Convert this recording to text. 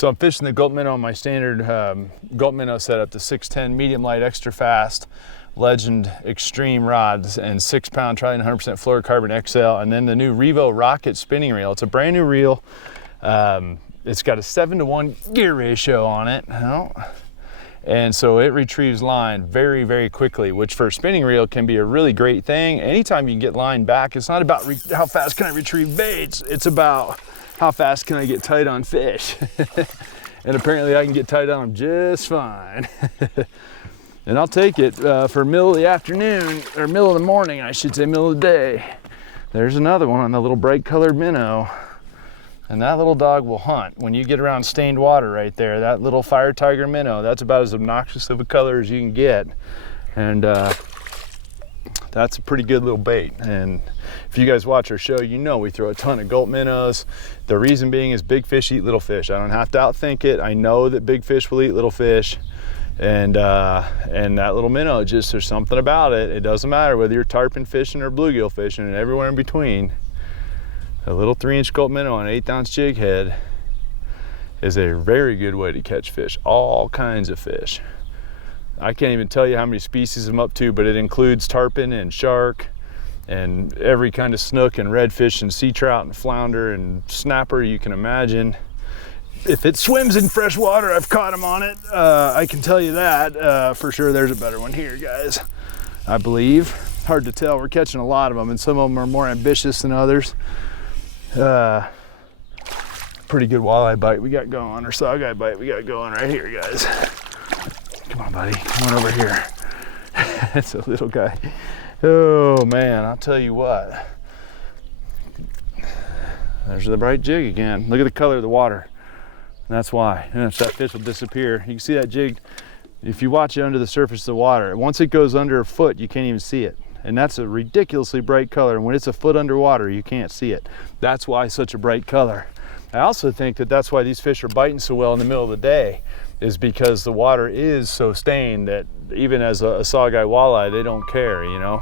So I'm fishing the Gulp Minnow on my standard Gulp Minnow setup, the 610 medium light extra fast Legend Extreme rods and 6-pound Trident 100% fluorocarbon XL, and then the new Revo Rocket spinning reel. It's a brand new reel. It's got a 7-to-1 gear ratio on it. And so it retrieves line very, very quickly, which for a spinning reel can be a really great thing. Anytime you can get line back, it's not about how fast can I retrieve baits, it's about how fast can I get tight on fish. And apparently I can get tight on them just fine. And I'll take it for middle of the afternoon, or middle of the morning, I should say, middle of the day. There's another one on the little bright colored minnow. And that little dog will hunt. When you get around stained water right there, that little fire tiger minnow, that's about as obnoxious of a color as you can get. And that's a pretty good little bait. And if you guys watch our show, you know we throw a ton of Gulp minnows. The reason being is big fish eat little fish. I don't have to outthink it. I know that big fish will eat little fish. And that little minnow, just there's something about it. It doesn't matter whether you're tarpon fishing or bluegill fishing and everywhere in between. A little 3-inch Gulp minnow on an 1/8-ounce jig head is a very good way to catch fish, all kinds of fish. I can't even tell you how many species I'm up to, but it includes tarpon and shark and every kind of snook and redfish and sea trout and flounder and snapper you can imagine. If it swims in fresh water, I've caught them on it. I can tell you that for sure. There's a better one here, guys, I believe. Hard to tell. We're catching a lot of them, and some of them are more ambitious than others. Pretty good walleye bite we got going, or saugeye bite we got going right here, guys. Come on, buddy, come on over here. That's a little guy. Oh man, I'll tell you what. There's the bright jig again. Look at the color of the water. And that's why. And if that fish will disappear. You can see that jig, if you watch it under the surface of the water, once it goes under a foot, you can't even see it. And that's a ridiculously bright color. And when it's a foot underwater, you can't see it. That's why it's such a bright color. I also think that that's why these fish are biting so well in the middle of the day, is because the water is so stained that even as a saugeye walleye, they don't care, you know.